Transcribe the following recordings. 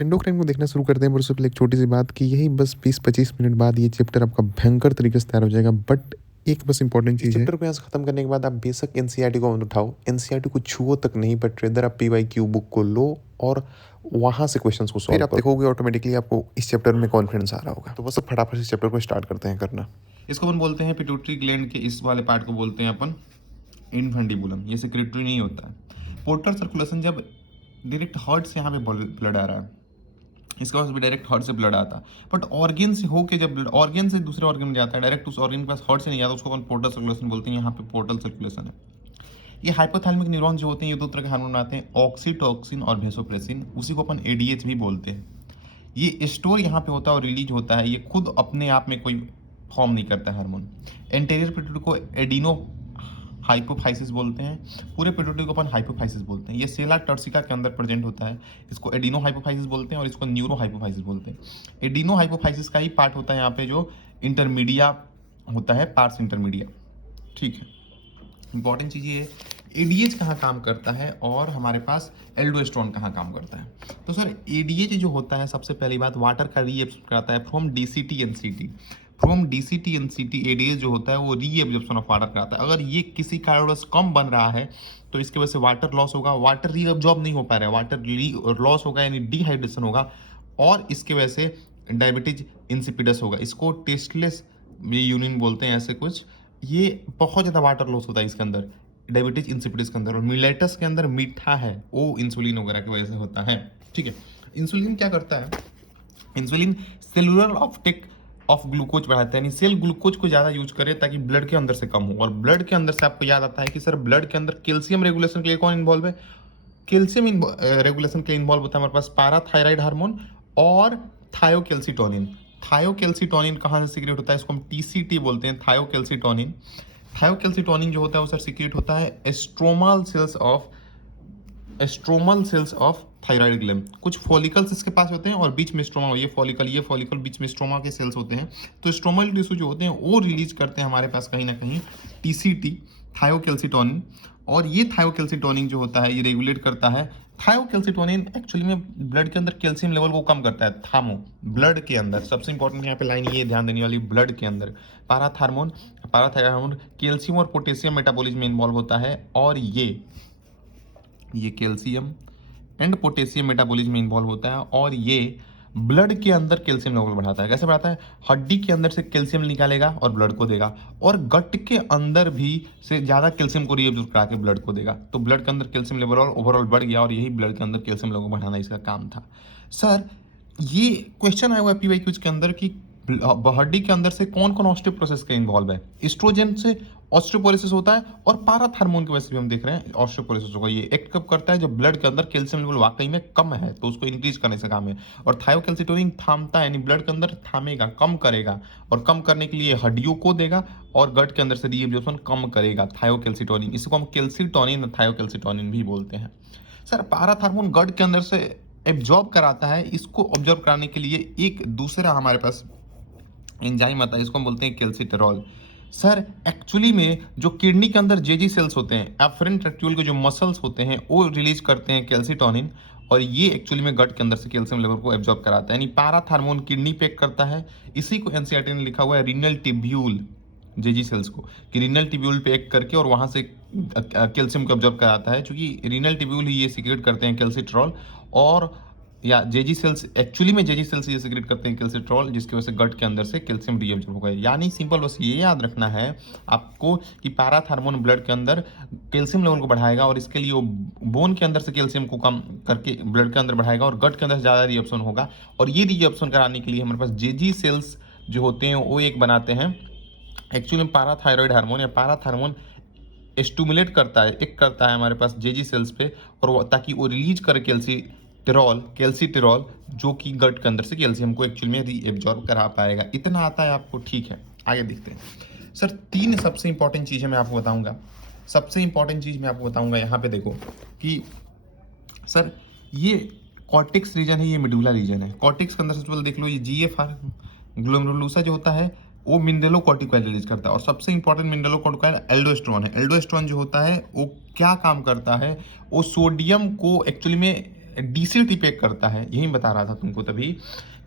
Endocrine को देखना शुरू करते हैं, पर उससे पहले एक छोटी सी बात कि यही बस 20-25 मिनट बाद ये चैप्टर आपका भयंकर तरीके से तैयार हो जाएगा। बट एक बस इंपॉर्टेंट चीज़ है, चैप्टर को यहाँ से खत्म करने के बाद आप बेशक एनसीईआरटी को मत उठाओ, एनसीईआरटी को छुओ तक नहीं, बट रेदर आप पीवाईक्यू बुक को लो और वहाँ से क्वेश्चंस को सॉल्व करो। फिर आप देखोगे ऑटोमेटिकली आपको इस चैप्टर में कॉन्फिडेंस आ रहा होगा। तो बस फटाफट से चैप्टर को स्टार्ट करते हैं करना। इसको अपन बोलते हैं पिट्यूटरी ग्लैंड के इस वाले पार्ट को बोलते हैं अपन इनफंडिबुलम। ये सेक्रेटरी नहीं होता है। पोर्टल सर्कुलेशन जब डायरेक्ट हार्ट से यहाँ पे ब्लड आ रहा है, इसके पास भी डायरेक्ट हार्ट से ब्लड आता है, बट ऑर्गन से होके जब ब्लड ऑर्गन से दूसरे ऑर्गन में जाता है, डायरेक्ट उस ऑर्गन के पास हार्ट से नहीं जाता, उसको अपन पोर्टल सर्कुलेशन बोलते हैं। यहाँ पे पोर्टल सर्कुलेशन है। ये हाइपोथैलेमिक न्यूरॉन जो होते हैं, ये दो तरह के हार्मोन आते हैं, ऑक्सीटोसिन और वेसोप्रेसिन, उसी को अपन एडीएच भी बोलते हैं। ये स्टोर यहाँ पे होता है और रिलीज होता है, ये खुद अपने आप में कोई फॉर्म नहीं करता है हार्मोन। एंटीरियर पिट्यूटरी को एडिनो हाइपोफाइसिस बोलते हैं, पूरे पिट्यूटरी को अपन हाइपोफाइसिस बोलते हैं। ये सेला टर्सिका के अंदर प्रेजेंट होता है, इसको एडिनो हाइपोफाइसिस बोलते हैं और इसको न्यूरो हाइपोफाइसिस बोलते हैं। एडिनो हाइपोफाइसिस का ही पार्ट होता है यहाँ पे जो इंटरमीडिया होता है, पार्स इंटरमीडिया। ठीक है, इंपॉर्टेंट चीज़ ये है एडीएच कहाँ काम करता है और हमारे पास एल्डोस्टेरोन कहाँ काम करता है। तो सर एडीएच जो होता है, सबसे पहली बात वाटर का रीएब्सॉर्प्शन कराता है from DCT NCT. From DCT NCT ADH जो होता है वो रीएब्सॉर्प्शन ऑफ वाटर कराता है। अगर ये किसी कारणवश कम बन रहा है तो इसकी वजह से वाटर लॉस होगा, वाटर रीअब्जॉर्ब नहीं हो पा रहा है, वाटर लॉस होगा यानी डिहाइड्रेशन होगा, और इसके वजह से डायबिटीज इंसिपिडस होगा। इसको टेस्टलेस यूरिन बोलते हैं ऐसे कुछ। ये बहुत ज़्यादा वाटर लॉस होता है इसके अंदर, डायबिटीज इंसिपिडस के अंदर। और मिलेटस के अंदर मीठा है, वो इंसुलिन वगैरह की वजह से होता है। ठीक है, इंसुलिन क्या करता है, insulin cellular Uptake of glucose बढ़ाता है, यानी सेल ग्लूकोज को ज़्यादा यूज करे ताकि ब्लड के अंदर से कम हो। और ब्लड के अंदर से आपको याद आता है कि सर ब्लड के अंदर कैल्शियम रेगुलेशन के लिए कौन इन्वॉल्व है, कैल्शियम रेगुलेशन के लिए इन्वॉल्व होता है हमारे पास पाराथायराइड हार्मोन और थायोकेल्सिटोनिन। थायोकेल्सिटोनिन कहाँ से सीक्रेट होता है, इसको हम टीसीटी बोलते हैं, थायोकेल्सिटोनिन। थायोकेल्सिटोनिन जो होता है वो सर सीक्रेट होता है stromal cells of thyroid gland. कुछ फॉलिकल्स इसके पास होते हैं और बीच में स्ट्रोमा, ये फॉलिकल बीच में स्ट्रोमा के सेल्स होते हैं। तो स्ट्रोमल टिश्यू जो होते हैं वो रिलीज करते हैं हमारे पास कहीं ना कहीं टीसीटी, थायोकेल्सिटोनिन। और ये थायोकेल्सिटोनिन जो होता है ये रेगुलेट करता है। थायोकेल्सिटोनिन एक्चुअली में ब्लड के अंदर कैल्शियम लेवल को कम करता है। थामो ब्लड के अंदर, सबसे इंपॉर्टेंट यहाँ पे लाइन ये ध्यान देने वाली, ब्लड के अंदर पाराथायराइड हार्मोन कैल्शियम और पोटेशियम मेटाबॉलिज्म में इन्वॉल्व होता है, और ये कैल्शियम एंड पोटेशियम मेटाबॉलिज्म में इन्वॉल्व होता है, और ये ब्लड के अंदर कैल्शियम लेवल बढ़ाता है। कैसे बढ़ाता है, हड्डी के अंदर से कैल्शियम निकालेगा और ब्लड को देगा, और गट के अंदर भी से ज़्यादा कैल्शियम को रीअब्जॉर्ब करा के ब्लड को देगा। तो ब्लड के अंदर कैल्शियम लेवल ओवरऑल बढ़ गया, और यही ब्लड के अंदर कैल्शियम लेवल बढ़ाना इसका काम था। सर ये क्वेश्चन आया हुआ है पीवाईक्यूज के अंदर कि हड्डी के अंदर से कौन कौन ऑस्टियोपोरोसिस के इन्वॉल्व है। एस्ट्रोजन से ऑस्टियोपोरोसिस होता है, और पाराथ हार्मोन की वजह से भी हम देख रहे हैं ऑस्टियोपोरोसिस होगा। ये एक्ट कब करता है, जब ब्लड के अंदर कैल्शियम लेवल वाकई में कम है तो उसको इंक्रीज करने से काम है। और थायोकेल्सिटोनिन थामता है, यानी ब्लड के अंदर थामेगा, कम करेगा, और कम करने के लिए हड्डियों को देगा और गट के अंदर से रीअब्जॉर्प्शन कम करेगा थायोकेल्सिटोनिन। इसको हम कैल्सिटोनिन और थायोकेल्सिटोनिन भी बोलते हैं। सर पाराथ हार्मोन गट के अंदर से एब्जॉर्ब कराता है, इसको ऑब्जर्व कराने के लिए एक दूसरा हमारे पास एंजाइम आता है, इसको हम बोलते हैं कैल्सिटरॉल। सर एक्चुअली में जो किडनी के अंदर जेजी सेल्स होते हैं, एफरेंट रेक्ट्यूल के जो मसल्स होते हैं वो रिलीज करते हैं कैल्सिटोनिन, और ये एक्चुअली में गट के अंदर से कैल्शियम लेवल को एब्जॉर्ब कराता है, यानी पाराथ हार्मोन किडनी पे करता है। इसी को एनसीईआरटी ने लिखा हुआ है रीनल टिब्यूल जेजी सेल्स को, कि रीनल टिब्यूल पे एक्ट करके और वहां से कैल्शियम को एब्जॉर्ब कराता है, क्योंकि रीनल टिब्यूल ही ये सीक्रेट करते हैं कैल्सिटरॉल, और या जेजी सेल्स एक्चुअली में जेजी सेल्स ये सीक्रेट करते हैं कैल्सिट्रॉल, जिसकी वजह से गट के अंदर से कैल्शियम रीअब्जॉर्ब होगा। यानी सिंपल बस ये याद रखना है आपको कि पाराथ हार्मोन ब्लड के अंदर कैल्शियम लेवल को बढ़ाएगा, और इसके लिए वो बोन के अंदर से कैल्शियम को कम करके ब्लड के अंदर बढ़ाएगा, और गट के अंदर से ज़्यादा रीअब्जॉर्प्शन होगा। और ये रीअब्जॉर्प्शन कराने के लिए हमारे पास जेजी सेल्स जो होते हैं वो एक बनाते हैं एक्चुअली पाराथायरॉयड हार्मोन, या पाराथ हार्मोन स्टिमुलेट करता है, एक करता है हमारे पास जेजी सेल्स पे, और ताकि वो रिलीज करे कैल्सिटिरॉल, जो कि गट के अंदर से कैल्शियम को एक्चुअली में रीएब्जॉर्ब करा पाएगा। इतना आता है आपको, ठीक है। आगे देखते हैं सर, 3 सबसे इंपॉर्टेंट चीज़ें मैं आपको बताऊंगा। सबसे इंपॉर्टेंट चीज़ मैं आपको बताऊंगा यहाँ पे देखो कि सर ये कॉर्टेक्स रीजन है, ये मेडुला रीजन है। कॉर्टेक्स के अंदर सबसे पहले देख लो, ये जीएफआर ग्लोमेरुलोसा जो होता है वो मिनरलोकॉर्टिकॉइड रिलीज करता है, और सबसे इंपॉर्टेंट मिनरलोकॉर्टिकॉइड एल्डोस्टेरोन है। एल्डोस्टेरोन जो होता है वो क्या काम करता है, वो सोडियम को एक्चुअली में डीसीटी पे करता है, यही बता रहा था तुमको तभी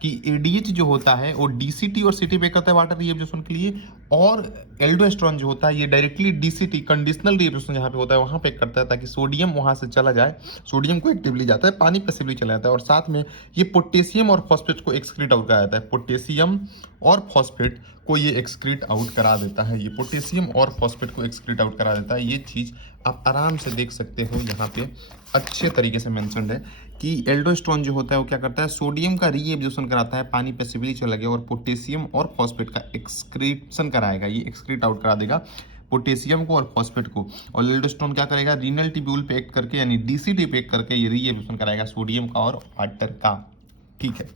कि एडीएच जो होता है वो डीसीटी और सीटी पे करता है वाटर रीएब्जॉर्प्शन के लिए, और एल्डोस्टेरोन जो होता है ये डायरेक्टली डीसीटी कंडीशनल रीएब्जॉर्प्शन जहाँ पे होता है वहाँ पे करता है, ताकि सोडियम वहाँ से चला जाए, सोडियम को एक्टिवली जाता है, पानी पैसिवली चला जाता है, और साथ में ये पोटेशियम और फॉस्फेट को एक्सक्रीट आउट करा देता है, पोटेशियम और फॉस्फेट को ये एक्सक्रीट आउट करा देता है, ये पोटेशियम और फॉस्फेट को एक्सक्रीट आउट करा देता है। ये चीज़ आप आराम से देख सकते हो, यहाँ पे अच्छे तरीके से मेंशन्ड है कि एल्डोस्टेरोन जो होता है वो क्या करता है, सोडियम का रीएब्जॉर्प्शन कराता है, पानी पैसिवली चला गया, और पोटेशियम और फॉस्फेट का एक्सक्रीशन कराएगा, ये एक्सक्रीट आउट करा देगा पोटेशियम को और फॉस्फेट को। और एल्डोस्टेरोन क्या करेगा, रीनल ट्यूब्यूल पे एक्ट करके यानी डीसीटी पे एक्ट करके ये रीएब्जॉर्प्शन कराएगा सोडियम का और वाटर का। ठीक है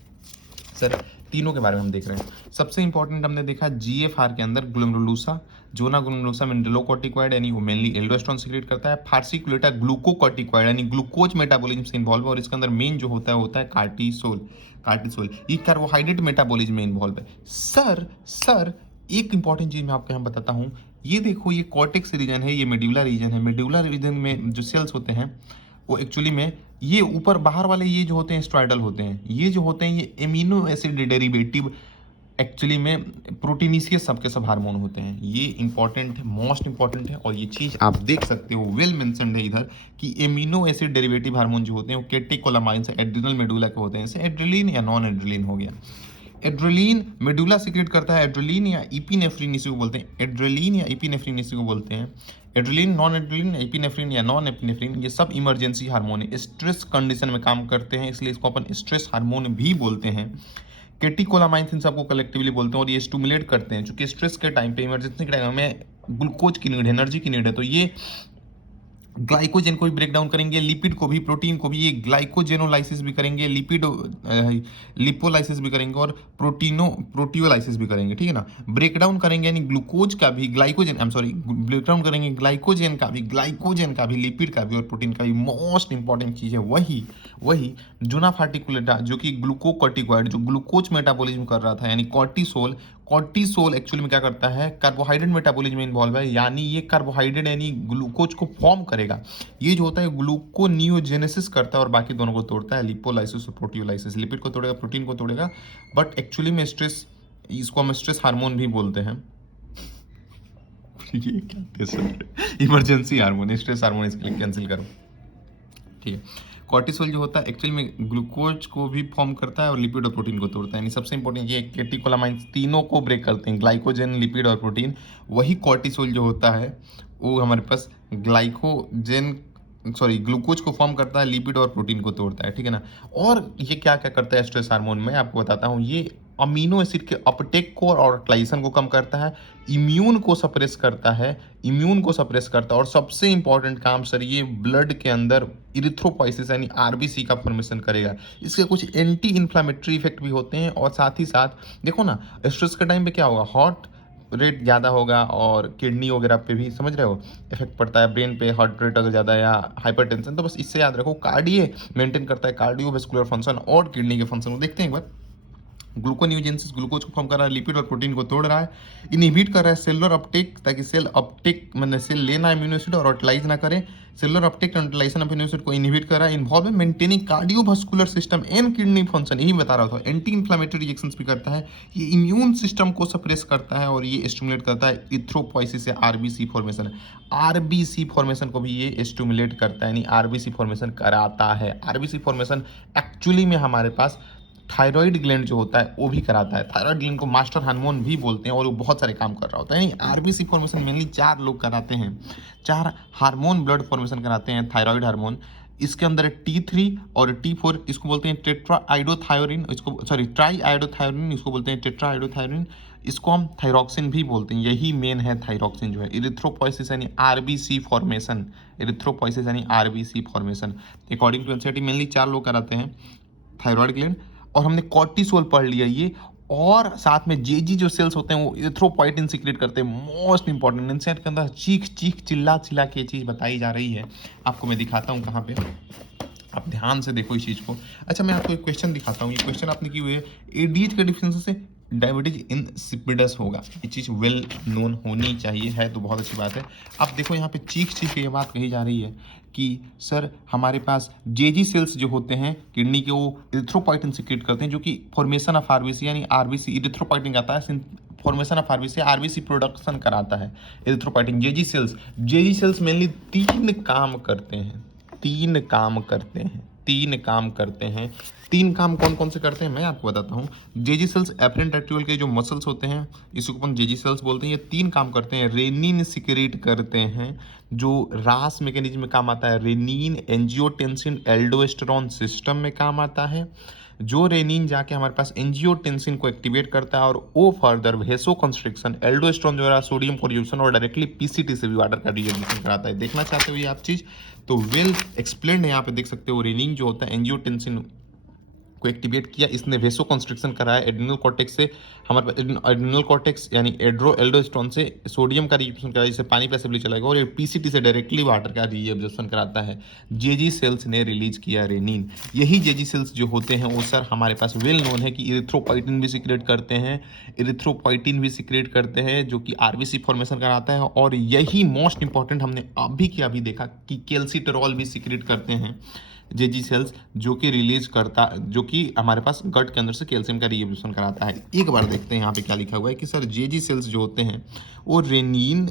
सर, तीनों के बारे में हम देख रहे हैं। सबसे इंपॉर्टेंट हमने देखा जीएफआर के अंदर ग्लोमेरुलोसा, जोना ग्लोमेरुलोसा मिनरलोकॉर्टिकॉइड यानी वो मेनली एल्डोस्टेरोन सीक्रेट करता है, फार्सिकुलेटा ग्लूकोकॉर्टिकॉइड यानी ग्लूकोज मेटाबॉलिज्म से इन्वॉल्व है, और इसके अंदर मेन जो होता है कार्टिसोल, कार्टिसोल ये कार्बोहाइड्रेट मेटाबॉलिज्म में इन्वॉल्व है। सर एक इंपॉर्टेंट चीज मैं आपको यहाँ बताता हूँ, ये देखो ये कॉर्टेक्स रीजन है, ये मेड्यूला रीजन है, मेड्यूला रीजन में जो सेल्स होते हैं वो एक्चुअली में ये ऊपर बाहर वाले ये जो होते हैं स्ट्राइडल होते हैं, ये जो होते हैं ये एमिनो एसिड डेरिवेटिव एक्चुअली में प्रोटीनिशियस सबके सब हार्मोन होते हैं। ये इंपॉर्टेंट है, मोस्ट इंपॉर्टेंट है, और ये चीज आप देख सकते हो वेल मेंशन्ड है इधर कि एमिनो एसिड डेरिवेटिव हार्मोन जो होते हैं वो कैटेकोलामाइन से एड्रिनल मेडुला के होते हैं, जैसे एड्रिलिन या नॉन एड्रिलिन हो गया। एड्रेलिन मेडुला सीक्रेट करता है, एड्रेलिन या इपिनेफ्रिन इसी को बोलते हैं, एड्रेलिन या इपिनेफ्रिन इसी को बोलते हैं। एड्रेलिन, नॉन एड्रेलिन, एपिनेफ्रिन या नॉन एपिनेफ्रिन ये सब इमरजेंसी हार्मोन है, स्ट्रेस कंडीशन में काम करते हैं, इसलिए इसको अपन स्ट्रेस हार्मोन भी बोलते हैं। कैटेकोलामाइन्स इन सबको कलेक्टिवली बोलते हैं, और ये स्टिमुलेट करते हैं, चूंकि स्ट्रेस के टाइम पे, इमरजेंसी के टाइम में ग्लूकोज की नीड है, एनर्जी की नीड है, तो ये ग्लाइकोजन को भी ब्रेक डाउन करेंगे, लिपिड को भी, प्रोटीन को भी, ये ग्लाइकोजेनोलाइसिस भी करेंगे, लिपोलाइसिस भी करेंगे, और प्रोटियोलाइसिस भी करेंगे। ठीक है ना, ब्रेक डाउन करेंगे यानी ग्लूकोज का भी, ब्रेक डाउन करेंगे ग्लाइकोजन का भी, लिपिड का भी और प्रोटीन का भी। मोस्ट इंपॉर्टेंट चीज है वही जुना फार्टिकुलेटा जो कि ग्लूकोकॉर्टिकॉइड जो ग्लूकोज मेटाबॉलिज्म कर रहा था, यानी कॉर्टिसोल एक्चुअली में क्या करता है, कार्बोहाइड्रेट मेटाबॉलिज्म में इन्वॉल्व है, यानी ये कार्बोहाइड्रेट यानी ग्लूकोज को फॉर्म करेगा। ये जो होता है ग्लूकोनियोजेनेसिस करता है और बाकी दोनों को तोड़ता है, लिपोलाइसिस और प्रोटियोलाइसिस, लिपिड को तोड़ेगा, प्रोटीन को तोड़ेगा। बट एक्चुअली में इसको हम स्ट्रेस हार्मोन भी बोलते हैं। ये क्या इमरजेंसी हार्मोन, स्ट्रेस हार्मोन, इसके लिए कैंसिल करो। ठीक है, कॉर्टिसोल जो होता है एक्चुअली में ग्लूकोज को भी फॉर्म करता है और लिपिड और प्रोटीन को तोड़ता है, यानी सबसे इंपॉर्टेंट ये कैटेकोलामाइन्स तीनों को ब्रेक करते हैं, ग्लाइकोजन, लिपिड और प्रोटीन। वही कॉर्टिसोल जो होता है वो हमारे पास ग्लूकोज को फॉर्म करता है, लिपिड और प्रोटीन को तोड़ता है। ठीक है ना, और ये क्या क्या करता है स्ट्रेस हार्मोन में आपको बताता हूँ, ये अमीनो एसिड के अपटेक को और ऑक्सीडेशन को कम करता है, इम्यून को सप्रेस करता है, और सबसे इंपॉर्टेंट काम सर ये ब्लड के अंदर इरिथ्रोपोइसिस यानी आरबीसी का फॉर्मेशन करेगा। इसके कुछ एंटी इन्फ्लामेटरी इफेक्ट भी होते हैं, और साथ ही साथ देखो ना स्ट्रेस के टाइम पे क्या होगा, हार्ट रेट ज़्यादा होगा, और किडनी वगैरह पे भी समझ रहे हो इफेक्ट पड़ता है, ब्रेन पे हार्ट रेट अगर ज़्यादा या हाइपरटेंशन, तो बस इससे याद रखो कार्डियो मेंटेन करता है, कार्डियोवैस्कुलर फंक्शन और किडनी के फंक्शन को देखते हैं एक बार। ग्लूकोनियोजेनेसिस ग्लूकोज को फॉर्म कर रहा है, लिपिड और प्रोटीन को तोड़ रहा है, इनहिबिट कर रहा है सेलुलर अपटेक, ताकि सेल अपटेक मतलब सेल लेना अमीनो एसिड और यूटिलाइज ना करे, cellular uptake and utilisation of amino acid को इनहिबिट कर रहा है, involve in maintaining cardiovascular system and kidney function, यही बता रहा था। एंटी इन्फ्लेमेटरी रिएक्शंस भी करता है, ये इम्यून सिस्टम को सप्रेस करता है, और ये स्टिमुलेट करता है इरिथ्रोपोइसिस या आरबीसी फॉर्मेशन, आरबीसी फॉर्मेशन को भी ये स्टिमुलेट करता है, यानी आरबीसी फॉर्मेशन कराता है। आरबीसी फॉर्मेशन एक्चुअली में हमारे पास थायराइड ग्लैंड जो होता है वो भी कराता है, थायराइड ग्लैंड को मास्टर हार्मोन भी बोलते हैं, और वो बहुत सारे काम कर रहा होता है। यानी आरबीसी फॉर्मेशन मेनली 4 लोग कराते हैं, 4 हार्मोन ब्लड फॉर्मेशन कराते हैं, थायराइड हार्मोन, इसके अंदर T3 और T4, इसको बोलते हैं ट्राईआयोडोथायोरिन, इसको बोलते हैं टेट्राआयोडोथायोरिन, इसको हम थायरॉक्सिन भी बोलते हैं, यही मेन है थायरॉक्सिन जो है। इरिथ्रोपोइसिस यानी RBC formation, according to NCERT mainly 4 लोग कराते हैं, थायराइड ग्लैंड, और हमने कॉर्टिसोल पढ़ लिया ये, और साथ में जेजी जो सेल्स होते हैं वो इरिथ्रोपोइटिन सीक्रेट करते हैं। मोस्ट इंपॉर्टेंट एनसीईआरटी के अंदर चीख चिल्ला के ये चीज़ बताई जा रही है, आपको मैं दिखाता हूँ कहाँ पे, आप ध्यान से देखो इस चीज़ को। अच्छा, मैं आपको एक क्वेश्चन दिखाता हूँ, ये क्वेश्चन आपने की हुई है, एडीएच के डिफिशिएंसी से डायबिटीज इंसिपिडस होगा, ये चीज़ वेल नोन होनी चाहिए, है तो बहुत अच्छी बात है। अब देखो यहाँ पे चीख के ये बात कही जा रही है कि सर हमारे पास जेजी सेल्स जो होते हैं किडनी के, वो इरिथ्रोपोइटिन सिक्रेट करते हैं, जो कि फॉर्मेशन ऑफ आरबीसी यानी आरबीसी इरिथ्रोपोइटिन कहता है, formation of RBC RBC production कराता है इरिथ्रोपोइटिन। जेजी सेल्स मेनली तीन काम करते हैं, तीन काम कौन कौन से करते हैं मैं आपको बताता हूँ। जेजी सेल्स एफरेंट रेटिक्यूल के जो मसल्स होते हैं, इसको अपन जेजी सेल्स बोलते हैं, ये तीन काम करते हैं। रेनिन सिक्रेट करते हैं जो रास मैकेनिज्म में काम आता है, रेनिन एंजियोटेंसिन एल्डोस्टेरोन सिस्टम में काम आता है। जो रेनिन जाके हमारे पास एंजियोटेंसिन को एक्टिवेट करता है और वो फर्दर वेसो कंस्ट्रिक्शन, एल्डोस्टेरोन जो है सोडियम प्रोड्यूसन और डायरेक्टली पीसीटी से भी वाटर का रीजनरेशन कराता है। देखना चाहते हो ये आप चीज़ तो वेल एक्सप्लेन्ड है, यहाँ पे देख सकते हो। रेनिन जो होता है एंजियोटेंसिन को एक्टिवेट किया, इसने वेसो कंस्ट्रिक्शन कराया एड्रिनल कॉर्टेक्स से, हमारे पास एड्रिनल कॉर्टेक्स यानी एल्डोस्टेरोन से सोडियम का रीएब्जॉर्प्शन कराया, जिससे पानी पैसिवली चलाएगा, और ये पीसीटी से डायरेक्टली वाटर का रीएब्जॉर्प्शन कराता है। जेजी सेल्स ने रिलीज किया रेनिन। यही जेजी सेल्स जो होते हैं वो सर हमारे पास वेल नोन है कि इरिथ्रोपोइटिन भी सिक्रेट करते हैं, जो कि आरबीसी फॉर्मेशन कराता है। और यही मोस्ट इंपॉर्टेंट हमने अभी के अभी देखा कि कैल्सिटरॉल भी सिक्रेट करते हैं जेजी सेल्स, जो कि हमारे पास गट के अंदर से कैल्शियम का रीएब्जॉर्प्शन कराता है। एक बार देखते हैं यहाँ पे क्या लिखा हुआ है कि सर जेजी सेल्स जो होते हैं वो रेनिन,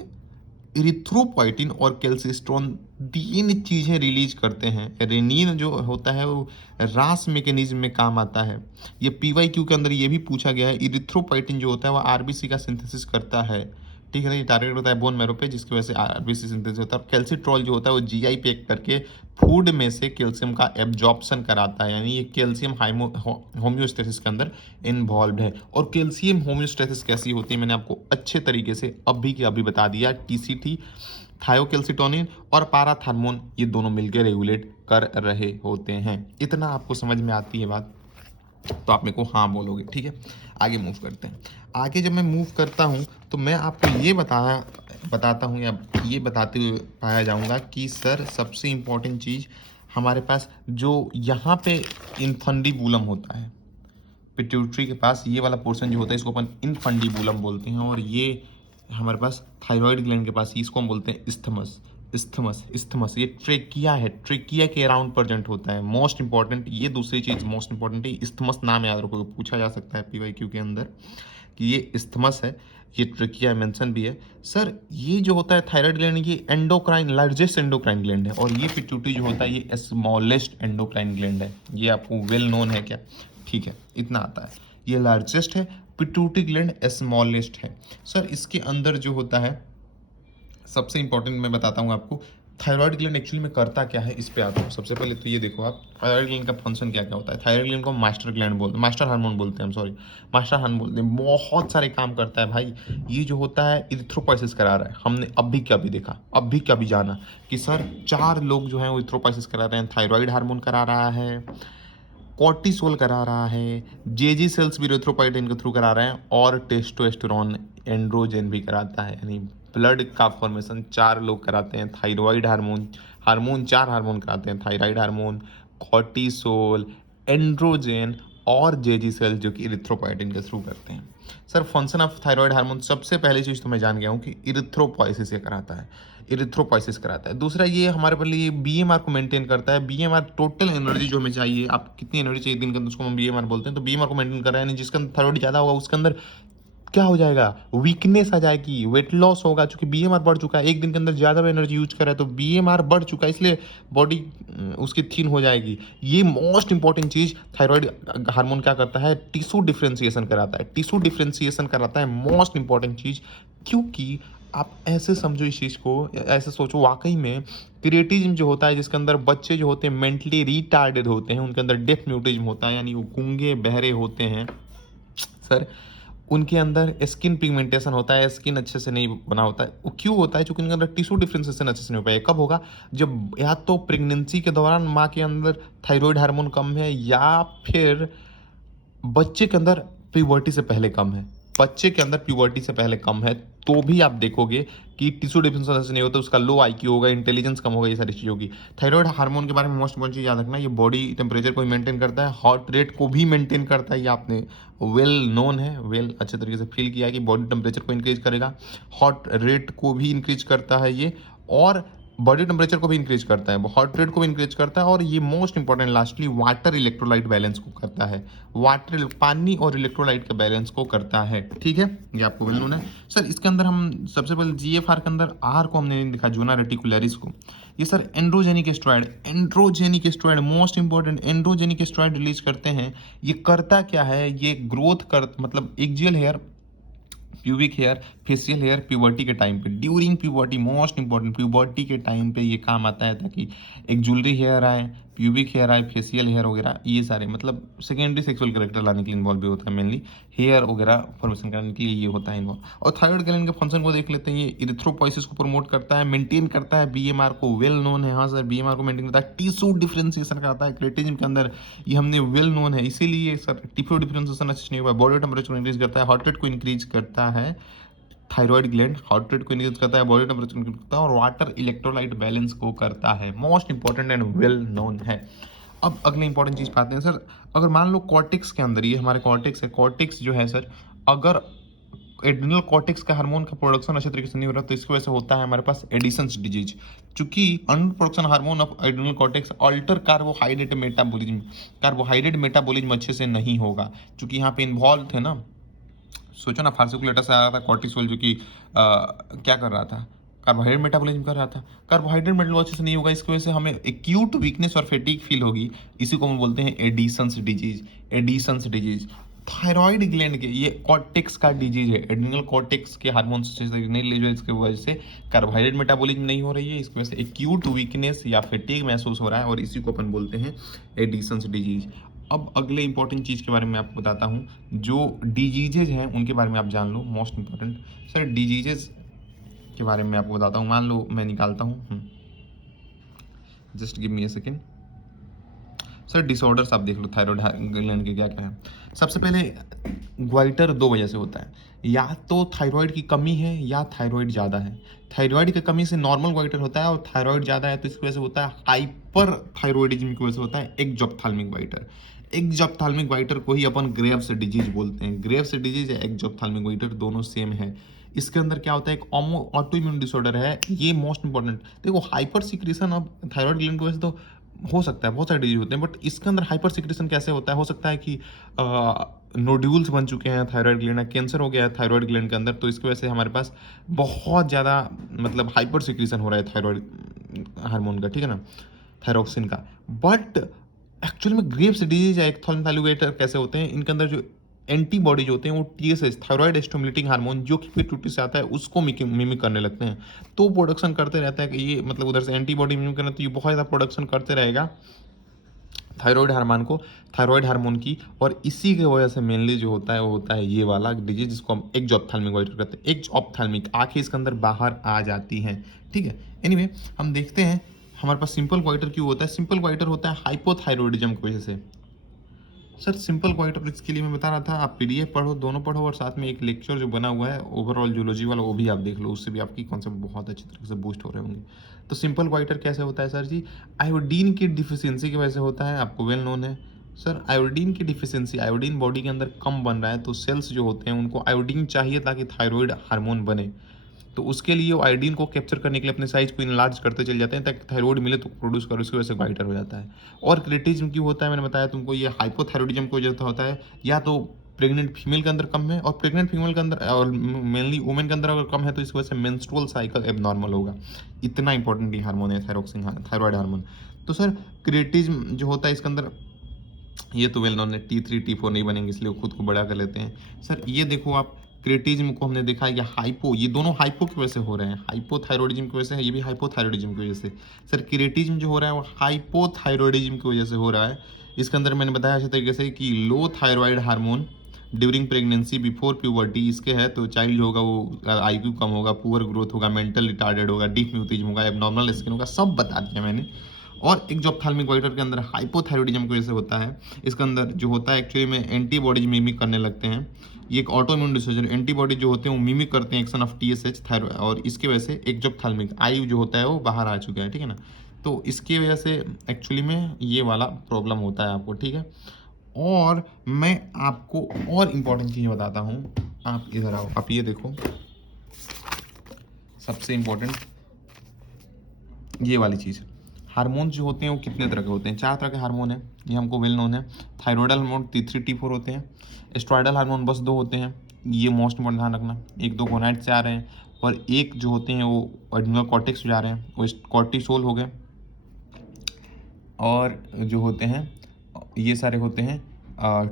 इरिथ्रोपोइटिन और कैल्सिस्ट्रोन तीन चीज़ें रिलीज करते हैं। रेनिन जो होता है वो रास मैकेनिज्म में काम आता है, ये पीवाईक्यू के अंदर ये भी पूछा गया है। इरिथ्रोपोइटिन जो होता है वो आरबीसी का सिंथेसिस करता है, ठीक है ना, ये टारगेट होता है बोन मैरो पे, जिसकी वजह से आरबीसी सिंथेसिस होता है। और कैल्सिट्रॉल जो होता है वो जीआई पे एक्ट करके फूड में से कैल्शियम का एब्जॉर्प्शन कराता है, यानी ये कैल्शियम होम्योस्टेसिस के अंदर इन्वॉल्व है। और कैल्शियम होम्योस्टेसिस कैसी होती है मैंने आपको अच्छे तरीके से अभी के अभी बता दिया। टीसीटी, थायोकेल्सिटोनिन और पाराथार्मोन, ये दोनों मिलकर रेगुलेट कर रहे होते हैं। इतना आपको समझ में आती है बात तो आप मेरे को हाँ बोलोगे, ठीक है। आगे मूव करते हैं। आगे जब मैं मूव करता हूँ तो मैं आपको ये बताता हूँ या ये बताते हुए पाया जाऊँगा कि सर सबसे इम्पोर्टेंट चीज़ हमारे पास जो यहाँ पे इनफंडीबुलम होता है, पिट्यूटरी के पास ये वाला पोर्शन जो होता है इसको अपन इनफंडीबुलम बोलते हैं। और ये हमारे पास थायराइड ग्लैंड के पास इसको हम बोलते हैं इस्थमस। ये ट्रेकिया के अराउंड प्रेजेंट होता है। मोस्ट इंपॉर्टेंट, ये दूसरी चीज मोस्ट इंपॉर्टेंट है, इस्थमस नाम याद रखो, पूछा जा सकता है पीवाईक्यू के अंदर कि ये इस्थमस है, ये ट्रेकिया मेंशन भी है। सर ये जो होता है थायराइड ग्लैंड, ये एंडोक्राइन लार्जेस्ट एंडोक्राइन ग्लैंड है, और ये पिट्यूटरी जो होता है ये स्मॉलेस्ट एंडोक्राइन ग्लैंड है। ये आपको वेल नोन है क्या, ठीक है, इतना आता है। ये लार्जेस्ट है, पिट्यूटरी ग्लैंड स्मॉलेस्ट है। सर इसके अंदर जो होता है सबसे इंपॉर्टेंट मैं बताता हूँ आपको, थायराइड ग्लैंड एक्चुअली में करता क्या है, इस पे आता हूँ। सबसे पहले तो ये देखो आप, थायराइड ग्लैंड का फंक्शन क्या क्या होता है। थायराइड ग्लैंड को मास्टर हार्मोन बोलते हैं, बहुत सारे काम करता है भाई। ये जो होता है इरिथ्रोपोइसिस करा रहा है, हमने अभी क्या भी देखा, अभी क्या भी जाना कि सर 4 लोग जो हैं वो इरिथ्रोपोइसिस करा रहे हैं। थायराइड हार्मोन करा रहा है, कॉर्टिसोल करा रहा है, जेजी सेल्स भी इरिथ्रोपोइटिन के थ्रू करा रहे हैं, और टेस्टोस्टेरोन एंड्रोजन भी कराता है, यानी ब्लड का फॉर्मेशन 4 लोग कराते हैं। थायराइड हार्मोन 4 हार्मोन कराते हैं, थायराइड हार्मोन, कॉर्टिसोल, एंड्रोजन और जेजी सेल जो कि इरिथ्रोपोइटिन के थ्रू करते हैं। Sir function of thyroid hormone, सबसे पहली चीज़ तो मैं जान गया हूँ कि इरिथ्रोपोइसिस कराता है। दूसरा ये हमारे पर लिए बीएमआर को मेंटेन करता है। बीएमआर टोटल एनर्जी जो हमें चाहिए, आप कितनी एनर्जी चाहिए दिन के अंदर, उसको हम बीएमआर बोलते हैं। तो बीएमआर को मेंटेन कर रहा है, यानी जिसके अंदर थायराइड ज़्यादा होगा उसके अंदर क्या हो जाएगा, वीकनेस आ जाएगी, वेट लॉस होगा, क्योंकि बीएमआर बढ़ चुका है, एक दिन के अंदर ज़्यादा एनर्जी यूज कर रहा है तो बीएमआर बढ़ चुका है, इसलिए बॉडी उसकी थीन हो जाएगी। ये मोस्ट इंपॉर्टेंट चीज़ थायराइड हार्मोन क्या करता है, टिश्यू डिफ्रेंसिएशन कराता है, मोस्ट इंपॉर्टेंट चीज़। क्योंकि आप ऐसे समझो इस चीज़ को, ऐसे सोचो वाकई में क्रिएटिज्म जो होता है, जिसके अंदर बच्चे जो होते हैं मेंटली रिटार्डेड होते हैं, उनके अंदर डेफ म्यूटिज्म होता है, यानी वो गूंगे बहरे होते हैं सर, उनके अंदर स्किन पिगमेंटेशन होता है, स्किन अच्छे से नहीं बना होता है। वो क्यों होता है, क्योंकि उनके अंदर टिश्यू डिफ्रेंसिएशन अच्छे से नहीं हो पाएगा। कब होगा, जब या तो प्रेगनेंसी के दौरान माँ के अंदर थायराइड हार्मोन कम है, या फिर बच्चे के अंदर प्यूबर्टी से पहले कम है। बच्चे के अंदर प्यूबर्टी से पहले कम है, तो भी आप देखोगे कि टिश्यू डिफिशिएंसी नहीं होता, उसका लो आईक्यू होगा, इंटेलिजेंस कम होगा, ये सारी चीज़ होगी। थायराइड हार्मोन के बारे में मोस्ट इंपॉर्टेंट चीज़ याद रखना, ये बॉडी टेम्परेचर को मेंटेन करता है, हार्ट रेट को भी मेंटेन करता है, ये आपने वेल नोन है, वेल अच्छे तरीके से फील किया है कि बॉडी टेम्परेचर को इंक्रीज करेगा, हार्ट रेट को भी इंक्रीज करता है ये, और बॉडी टेम्परेचर को भी इंक्रीज करता है, हार्ट रेट को भी इंक्रीज करता है, और ये most important lastly water electrolyte balance को करता है, वाटर पानी और इलेक्ट्रोलाइट के बैलेंस को करता है। ठीक है, ये आपको वेल नोन है। सर इसके अंदर हम सबसे पहले जीएफआर के अंदर आर को हमने लिखा, जोना रेटिकुलरिस को, ये sir androgenic steroid most important androgenic steroid release करते हैं। ये करता क्या है, ये ग्रोथ कर मतलब axial hair, pubic hair, facial hair puberty के टाइम पे, during puberty, most important puberty के टाइम पे ये काम आता है, ताकि एक ज्वेलरी हेयर आए, प्यूबिक हेयर आए, फेशियल हेयर वगैरह, ये सारे मतलब सेकेंडरी सेक्सुअल कैरेक्टर लाने के लिए इन्वॉल्व भी होता है, मेनली हेयर वगैरह फॉर्मेशन करने के लिए ये होता है इन्वॉल्व। और थायराइड ग्लैंड के फंक्शन को देख लेते हैं, ये इरिथ्रोपोइसिस को प्रमोट करता है, मेंटेन करता है बीएमआर को, वेल नोन है। हाँ सर, बीएमआर को मेंटेन करता है, टिश्यू डिफरेंशिएशन करता है क्रेटिनिज्म के अंदर, ये हमने वेल नोन है, इसीलिए सर टिश्यू डिफरेंशिएशन अच्छे नहीं हुआ, बॉडी टेम्परेचर को इंक्रीज करता है, हार्ट रेट को इंक्रीज करता है, थायराइड ग्लैंड हार्ट रेट को इंक्रीज करता है, बॉडी टेम्परेचर इंक्रीज करता है, और वाटर इलेक्ट्रोलाइट बैलेंस को करता है, most important and well known है। अब अगले इंपॉर्टेंट चीज पाते हैं सर, अगर मान लो कॉर्टेक्स के अंदर, ये हमारे कॉर्टेक्स है, कॉर्टेक्स जो है सर, अगर एड्रिनल कॉर्टेक्स का हार्मोन का प्रोडक्शन अच्छे तरीके से नहीं हो रहा, तो इसकी वजह से होता है हमारे पास एडिसन्स डिजीज, चूंकि under production hormone of adrenal cortex alter carbohydrate metabolism अच्छे से नहीं होगा, चूंकि यहाँ पे इन्वॉल्व थे ना, सोचो ना, फार्सिकुलेटर से आ रहा था कॉर्टिसोल, जो कि क्या कर रहा था, कार्बोहाइड्रेट मेटाबॉलिज्म कर रहा था, कार्बोहाइड्रेट मेटाबॉलिज्म अच्छे से नहीं होगा, इसकी वजह से हमें एक्यूट वीकनेस और फैटीग फील होगी, इसी को हम बोलते हैं एडिसन्स डिजीज। थायराइड ग्लैंड के, ये कॉर्टेक्स का डिजीज है, एड्रिनल कॉर्टेक्स के हार्मोन्स नहीं ले जो, इसकी वजह से कार्बोहाइड्रेट मेटाबॉलिज्म नहीं हो रही है, इसकी वजह से एक्यूट वीकनेस या फैटीग महसूस हो रहा है, और इसी को अपन बोलते हैं एडिसन्स डिजीज। अब अगले इंपॉर्टेंट चीज़ के बारे में आपको बताता हूँ, जो डिजीजेज हैं उनके बारे में आप जान लो, मोस्ट इंपॉर्टेंट सर डिजीजेज के बारे में आपको बताता हूँ। मान लो मैं निकालता हूँ, just give me a second sir. Disorders आप देख लो थायराइड ग्लैंड के क्या क्या है। सबसे पहले ग्वाइटर दो वजह से होता है, या तो थायराइड की कमी है या थायराइड ज़्यादा है। थायराइड की कमी से नॉर्मल ग्वाइटर होता है, और थायराइड ज़्यादा है तो इसकी वजह से होता है हाइपर थायराइडिज्म की वजह से होता है एक्जोप्थाल्मिक ग्वाइटर। एक्जोप्थाल्मिक ग्वाइटर को ही अपन ग्रेव्स डिजीज बोलते हैं। ग्रेव्स डिजीज या एक्जोप्थाल्मिक ग्वाइटर दोनों सेम है। इसके अंदर क्या होता है, एक ऑटो इम्यून डिसऑर्डर है, ये मोस्ट इंपॉर्टेंट। देखो hyper secretion of thyroid gland की वजह से तो हो सकता है, बहुत सारे डिजीज होते हैं, बट इसके अंदर हाइपर सिक्रेशन कैसे होता है, हो सकता है कि नोड्यूल्स बन चुके हैं थायराइड ग्लैंड, कैंसर हो गया है थायराइड ग्लैंड के अंदर, तो इसकी वजह से हमारे पास बहुत ज़्यादा मतलब हाइपर सिक्रेशन हो रहा है थायराइड हार्मोन का, ठीक है ना, थायरोक्सिन का। बट एक्चुअली में ग्रेव्स डिजीज या एक्थोल्थालुगेटर कैसे होते हैं, इनके अंदर जो एंटीबॉडीज होते हैं वो टीएसएच, थायराइड स्टिमुलेटिंग हार्मोन, जो कि पिट्यूटरी से आता है, उसको मिमिक करने लगते हैं, तो प्रोडक्शन करते रहता है कि ये मतलब उधर से एंटीबॉडी मिमिक करना, तो ये बहुत ज़्यादा प्रोडक्शन करते रहेगा थायराइड हार्मोन की, और इसी की वजह से मेनली जो होता है वो होता है ये वाला डिजीज, जिसको हम एक्जोप्थाल्मिक ग्वाइटर कहते हैं। एक्जोप्थाल्मिक आंखें इसके अंदर बाहर आ जाती हैं, ठीक है। एनीवे हम देखते हैं हमारे पास सिंपल ग्वाइटर क्यों होता है। सिंपल ग्वाइटर होता है हाइपोथायरॉयडिज्म की वजह से। सर सिंपल क्वाइटर इसके लिए मैं बता रहा था, आप पीडीएफ पढ़ो, दोनों पढ़ो, और साथ में एक लेक्चर जो बना हुआ है ओवरऑल जूलॉजी वाला, वो भी आप देख लो, उससे भी आपकी कॉन्सेप्ट बहुत अच्छी तरीके से बूस्ट हो रहे होंगे। तो सिंपल क्वाइटर कैसे होता है सर जी, आयोडीन की डिफिशियंसी की वजह से होता है, आपको वेल नोन है सर। आयोडीन की डिफिशियंसी, आयोडीन बॉडी के अंदर कम बन रहा है, तो सेल्स जो होते हैं उनको आयोडीन चाहिए ताकि थायराइड हार्मोन बने, तो उसके लिए वो आयोडीन को कैप्चर करने के लिए अपने साइज को इनलार्ज करते चले जाते हैं ताकि थायराइड मिले तो प्रोड्यूस करो, उसकी वजह से ग्वाइटर हो जाता है। और क्रेटिज्म क्यों होता है, मैंने बताया तुमको, ये हाइपोथायरॉयडिज्म की वजह से होता है, या तो प्रेग्नेंट फीमेल के अंदर कम है, और प्रेग्नेंट फीमेल के अंदर और मेनली वुमेन के अंदर अगर कम है तो इस वजह से मेंस्ट्रुअल साइकिल एबनॉर्मल होगा। इतना इंपॉर्टेंट ये हार्मोन है थायराइड हार्मोन। तो सर क्रेटिज्म जो होता है इसके अंदर, ये तो वेल नोन है, T3 T4 नहीं बनेंगे इसलिए खुद को बड़ा कर लेते हैं। सर ये देखो आप, क्रेटिज्म को हमने देखा है, ये दोनों हाइपो की वजह से हो रहे हैं, हाइपोथायरॉयडिज्म की वजह से, ये भी हाइपोथायरॉयडिज्म की वजह से। सर क्रेटिज्म जो हो रहा है वो हाइपोथायरॉयडिज्म की वजह से हो रहा है। इसके अंदर मैंने बताया अच्छे तरीके से कि low thyroid hormone during pregnancy before puberty इसके है, तो चाइल्ड होगा वो आईक्यू कम होगा, पुअर ग्रोथ होगा, मेंटल रिटार्डेड होगा, डीप म्यूटिज्म होगा, एबनॉर्मल स्किन होगा, सब बता दिया मैंने। और एक्सोप्थाल्मिक गोइटर के अंदर हाइपोथायरॉयडिज्म की वजह से होता है। इसके अंदर जो होता है एक्चुअली में एंटीबॉडीज मिमिक करने लगते हैं। ये एक ऑटोइम्यून डिसऑर्डर, एंटीबॉडी जो होते हैं वो मिमिक करते हैं एक्शन ऑफ TSH थायराइड, और इसकी वजह से एक्सोप्थाल्मिक आई जो होता है वो बाहर आ चुका है, ठीक है ना। तो इसकी वजह से एक्चुअली में ये वाला प्रॉब्लम होता है आपको, ठीक है। और मैं आपको और इम्पोर्टेंट चीज़ बताता हूँ, आप इधर आओ, आप ये देखो, सबसे इम्पोर्टेंट ये वाली चीज़। हार्मोन्स जो होते हैं वो कितने तरह के होते हैं? 4 तरह के हार्मोन हैं, ये हमको वेल नोन है। थायरॉयडल हार्मोन T3 T4 होते हैं। एस्ट्रॉयडल हार्मोन बस 2 होते हैं, ये मोस्ट इम्पोर्टेंट ध्यान रखना। एक 2 गोनाइड से आ रहे हैं, और एक जो होते हैं वो एड्रिनल कॉर्टेक्स से जा रहे हैं, वो कॉर्टिसोल हो गए। और जो होते हैं ये सारे होते हैं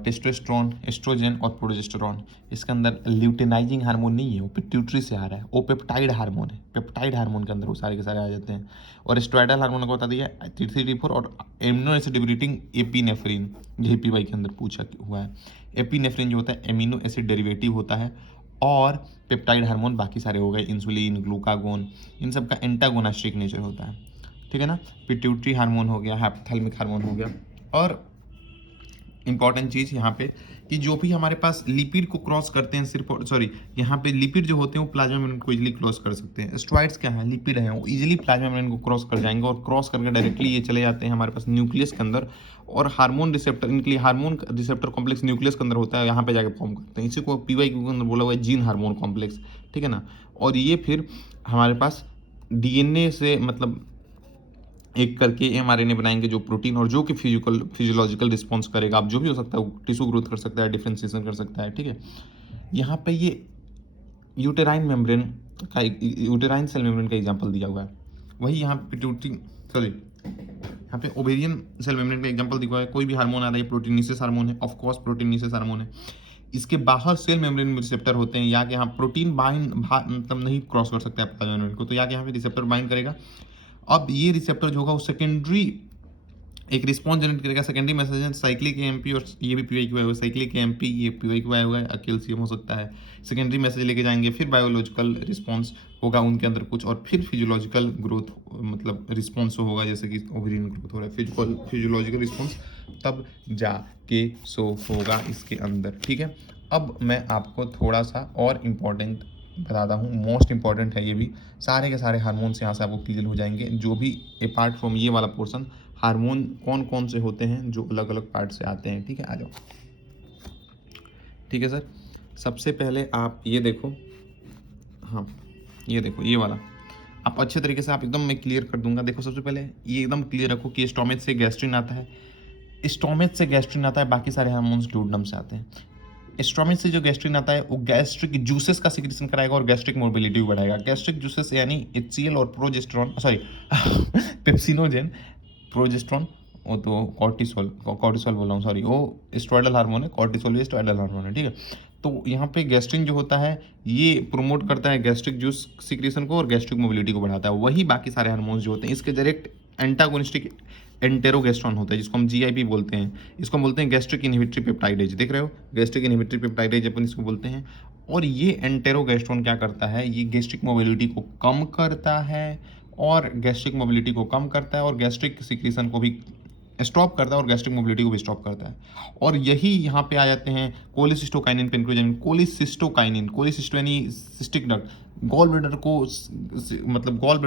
टेस्टोस्टेरोन, एस्ट्रोजन और प्रोजेस्टेरॉन। इसके अंदर ल्यूटेनाइजिंग हार्मोन नहीं है, वो पिट्यूटरी से आ रहा है, वो पेप्टाइड हार्मोन है। पेप्टाइड हार्मोन के अंदर वो सारे के सारे आ जाते हैं। और स्टेरॉयडल हार्मोन को बता दिया T3 T4, और एमिनो एसिड डिब्यूटिंग एपिनेफ्रिन, ये PY के अंदर पूछा हुआ है। एपिनेफ्रिन जो होता है एमिनो एसिड डेरिवेटिव होता है। और पेप्टाइड हार्मोन बाकी सारे हो गए, इंसुलिन, ग्लूकागोन, इन सब का एंटागोनास्टिक नेचर होता है, ठीक है ना। पिट्यूटरी हार्मोन हो गया, हाइपोथैलेमिक हार्मोन हो गया। और इंपॉर्टेंट चीज़ यहाँ पे कि जो भी हमारे पास लिपिड को क्रॉस करते हैं, सिर्फ सॉरी, यहाँ पे लिपिड जो होते हैं वो प्लाज्मा मेम्ब्रेन को इजीली क्रॉस कर सकते हैं। स्टेरॉइड्स क्या है? लिपिड है, वो इजीली प्लाज्मा मेम्ब्रेन को क्रॉस कर जाएंगे, और क्रॉस करके डायरेक्टली ये चले जाते हैं हमारे पास न्यूक्लियस के अंदर। और हार्मोन रिसेप्टर, इनके लिए हार्मोन रिसेप्टर कॉम्प्लेक्स न्यूक्लियस के अंदर होता है, यहाँ पे जाके फॉर्म करते हैं। इसी को PY के अंदर बोला हुआ है जीन हार्मोन कॉम्प्लेक्स, ठीक है ना। और ये फिर हमारे पास DNA से मतलब एक करके mRNA बनाएंगे जो प्रोटीन, और जो कि फिजियोलॉजिकल रिस्पॉन्स करेगा। आप जो भी हो सकता है, टिश्यू ग्रोथ कर सकता है, डिफ्रेंशिएशन कर सकता है, ठीक है। यहाँ पे ये यूटेराइन मेम्ब्रेन का, यूटेराइन सेल मेम्ब्रेन का एग्जांपल दिया हुआ है। वही यहाँ पिट्यूटरी, सॉरी, यहाँ पे ओवेरियन सेल मेम्ब्रेन का एग्जांपल दिया हुआ है। कोई भी हार्मोन आ रहा है, प्रोटीनेसिस हार्मोन है, ऑफ कोर्स प्रोटीनेसिस हार्मोन है। इसके बाहर सेल मेम्ब्रेन में रिसेप्टर होते हैं, या कि यहाँ प्रोटीन बाइंड मतलब नहीं क्रॉस कर सकते आप प्लाज्मा मेम्ब्रेन को, तो या कि यहाँ पे रिसेप्टर बाइंड करेगा। अब ये रिसेप्टर जो होगा वो सेकेंडरी एक रिस्पॉन्स जनरेट करेगा, सेकेंडरी मैसेज साइक्लिक AMP, और ये भी PYQ आया हुआ है, साइक्लिक AMP, ये PYQ आया हुआ है, कैल्शियम हो सकता है। सेकेंडरी मैसेज लेके जाएंगे, फिर बायोलॉजिकल रिस्पॉन्स होगा उनके अंदर कुछ, और फिर फिजियोलॉजिकल ग्रोथ मतलब रिस्पॉन्स होगा, जैसे कि ओवेरियन ग्रोथ हो रहा है, फिजियोलॉजिकल रिस्पॉन्स तब जाके सो होगा इसके अंदर, ठीक है। अब मैं आपको थोड़ा सा और इम्पोर्टेंट बताता हूँ, मोस्ट इंपॉर्टेंट है ये भी। सारे के सारे हार्मोन्स यहाँ से आपको क्लियर हो जाएंगे, जो भी अपार्ट फ्रॉम ये वाला पोर्शन, हार्मोन कौन कौन से होते हैं जो अलग अलग पार्ट से आते हैं, ठीक है। आ जाओ, ठीक है सर। सबसे पहले आप ये देखो, हाँ ये देखो, ये वाला आप अच्छे तरीके से, आप एकदम मैं क्लियर कर दूंगा। देखो सबसे पहले ये एकदम क्लियर रखो कि स्टोमेच से गैस्ट्रिन आता है, स्टोमेच से गैस्ट्रिन आता है, बाकी सारे हार्मोन्स डूडनम से आते हैं। स्टोमेच से जो गैस्ट्रिन आता है वो गैस्ट्रिक जूसेस का सिक्रेशन कराएगा और गैस्ट्रिक मोबिलिटी भी बढ़ाएगा। गैस्ट्रिक जूसेस यानी HCl और प्रोजेस्टेरॉन, सॉरी पेप्सिनोजेन, प्रोजेस्टेरॉन, वो तो कॉर्टिसोल बोल रहा हूँ, सॉरी, वो स्टेरॉयडल हार्मोन है, कॉर्टिसोल भी स्टेरॉयडल हार्मोन है, ठीक है। तो यहाँ पे गैस्ट्रिन जो होता है ये प्रोमोट करता है गैस्ट्रिक जूस सिक्रेशन को और गैस्ट्रिक मोबिलिटी को बढ़ाता है। वही बाकी सारे हार्मोन्स जो होते हैं इसके डायरेक्ट एंटागोनिस्टिक एंटेरोगेस्ट्रॉन होता है, जिसको हम GIP बोलते हैं। इसको हम बोलते हैं गैस्ट्रिक इनहिबिटरी पेप्टाइडेज, देख रहे हो, गैस्ट्रिक इनहिबिटरी पेप्टाइडेज अपन इसको बोलते हैं। और ये एंटेरोगेस्ट्रॉन क्या करता है, ये गैस्ट्रिक मोबिलिटी को कम करता है, और गैस्ट्रिक मोबिलिटी को कम करता है, और गैस्ट्रिक सिक्रेशन को भी स्टॉप करता है, और गैस्ट्रिक मोबिलिटी को भी स्टॉप करता है। और यही यहाँ पे आ जाते हैं कोलिसिस्टोकाइनिन, पेनक्लोजामिन। कोलिसिस्टोकाइनिन, कोलिसिस्टो यानी सिस्टिक डक्ट, गॉल ब्लैडर को मतलब गॉल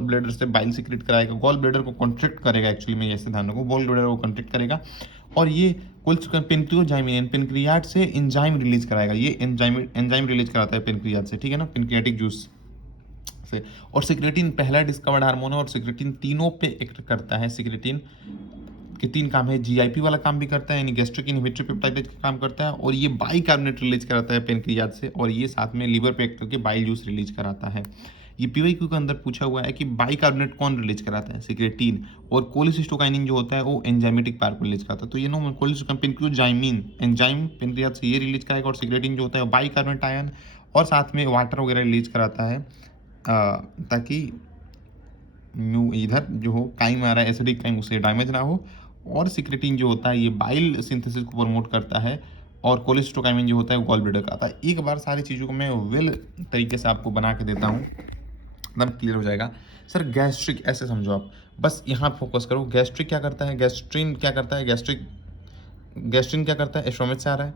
ब्लैडर से बाइल सिक्रेट कराएगा, गॉल ब्लैडर को कॉन्ट्रैक्ट करेगा, एक्चुअली में ऐसे ध्यान रखो, गॉल ब्लैडर को कॉन्ट्रैक्ट करेगा। और ये पेनक्लोजाइमिन, पेनक्रियाट से एंजाइम रिलीज कराएगा, ये एंजाइम रिलीज कराता है पेनक्रियाट से, ठीक है ना, पेनक्रियाटिक जूस से। और सिक्रेटिन पहला डिस्कवर्ड हार्मोन है, और सिक्रेटिन तीनों पे एक्ट करता है। सिक्रेटिन के 3 काम है, GIP वाला काम भी करता है, यानी गैस्ट्रिक इनहिबिटरी पेप्टाइडेज का काम करता है, और ये बाइकार्बोनेट रिलीज कराता है पेनक्रियाज से, और ये साथ में लीवर पे एक्ट करके बाइल जूस रिलीज कराता है। ये PYQ के अंदर पूछा हुआ है कि बाइकार्बोनेट कौन रिलीज कराता है, सिक्रेटिन, और कोलिसिस्टोकाइनिन जो होता है वो एंजाइमेटिक पार्ट को रिलीज कराता है। तो ये नो पेनक्लोजाइमिन एंजाइम पेनक्रियाज से ये रिलीज कराएगा, और सिक्रेटिन जो होता है बाइकार्बोनेट आयन और साथ में वाटर वगैरह रिलीज कराता है, ताकि इधर जो हो काइम आ रहा है एसिडिक काइम उसे डैमेज ना हो। और सिक्रेटिन जो होता है ये बाइल सिंथेसिस को प्रमोट करता है, और कोलिस्टोकाइमिन जो होता है वो गॉल ब्लैडर का आता है। एक बार सारी चीज़ों को मैं वेल तरीके से आपको बना के देता हूँ, एकदम क्लियर हो जाएगा। सर गैस्ट्रिक ऐसे समझो आप, बस यहाँ फोकस करो। गैस्ट्रिक क्या करता है, गैस्ट्रिन क्या करता है, गैस्ट्रिन क्या करता है, एस्ट्रोमेट से आ रहा है।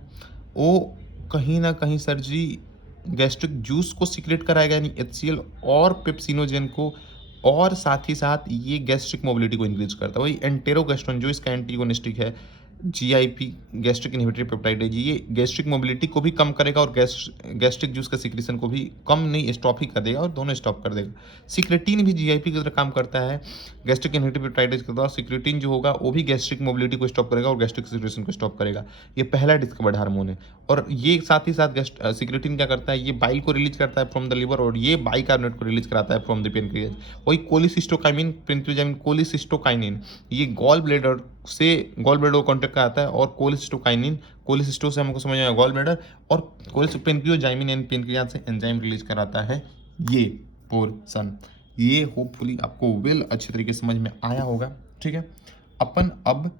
वो कहीं ना कहीं सर जी गैस्ट्रिक जूस को सीक्रेट कराएगा, यानी HCl और पेप्सिनोजेन को, और साथ ही साथ ये गैस्ट्रिक मोबिलिटी को इंक्रीज करता है। वही एंटेरोगेस्ट्रोन जो इसका एंटीगोनिस्टिक है, GIP गैस्ट्रिक इनहिबिटरी पेप्टाइड है, ये गैस्ट्रिक मोबिलिटी को भी कम करेगा और गैस्ट्रिक जूस का सिक्रेशन को भी कम नहीं, स्टॉप ही कर देगा, और दोनों स्टॉप कर देगा। सिक्रेटिन भी GIP की तरह काम करता है, गैस्ट्रिक इनहिबिटरी पेप्टाइड के द्वारा। सिक्रेटिन जो होगा वो भी गैस्ट्रिक मोबिलिटी को स्टॉप करेगा और गैस्ट्रिक सिक्रेशन को स्टॉप करेगा। ये पहला डिस्कवर्ड हार्मोन है। और ये साथ ही साथ सिक्रेटिन क्या करता है, ये बाइल को रिलीज करता है फ्रॉम द लिवर, और ये बाइकार्बोनेट को रिलीज कराता है फ्रॉम द पेनक्रियाज। वही कोलिसिस्टोकाइनिन, पेनक्रियाजामिन, कोलिसिस्टोकाइनिन, ये गॉल ब्लैडर को कॉन्टेक्ट कराता है, और कोलिसिस्टोकाइनिन, कोलिसिस्टो से हमको समझ में आया गॉल ब्लैडर, और पेनक्रियोजाइमिन एंड पेनक्रियाज से एंजाइम रिलीज कराता है ये पोर्शन। ये होपफुली आपको वेल अच्छे तरीके से समझ में आया होगा। ठीक है, अपन अब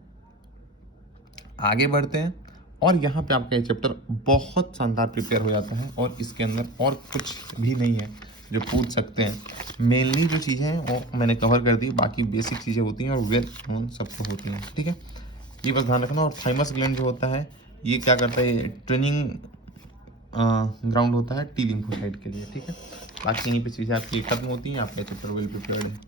आगे बढ़ते हैं, और यहाँ पे आपका ये चैप्टर बहुत शानदार प्रिपेयर हो जाता है, और इसके अंदर और कुछ भी नहीं है जो पूछ सकते हैं। मेनली जो चीज़ें हैं वो मैंने कवर कर दी, बाकी बेसिक चीज़ें होती हैं और वेल नोन सबको होती हैं। ठीक है, ये बस ध्यान रखना। और थाइमस ग्लैंड जो होता है ये क्या करता है, ये ट्रेनिंग ग्राउंड होता है टी लिम्फोसाइट के लिए। ठीक है, बाकी यहीं पे चीज़ें आपकी खत्म होती हैं, आपका चैप्टर वेल प्रिपेयर्ड है।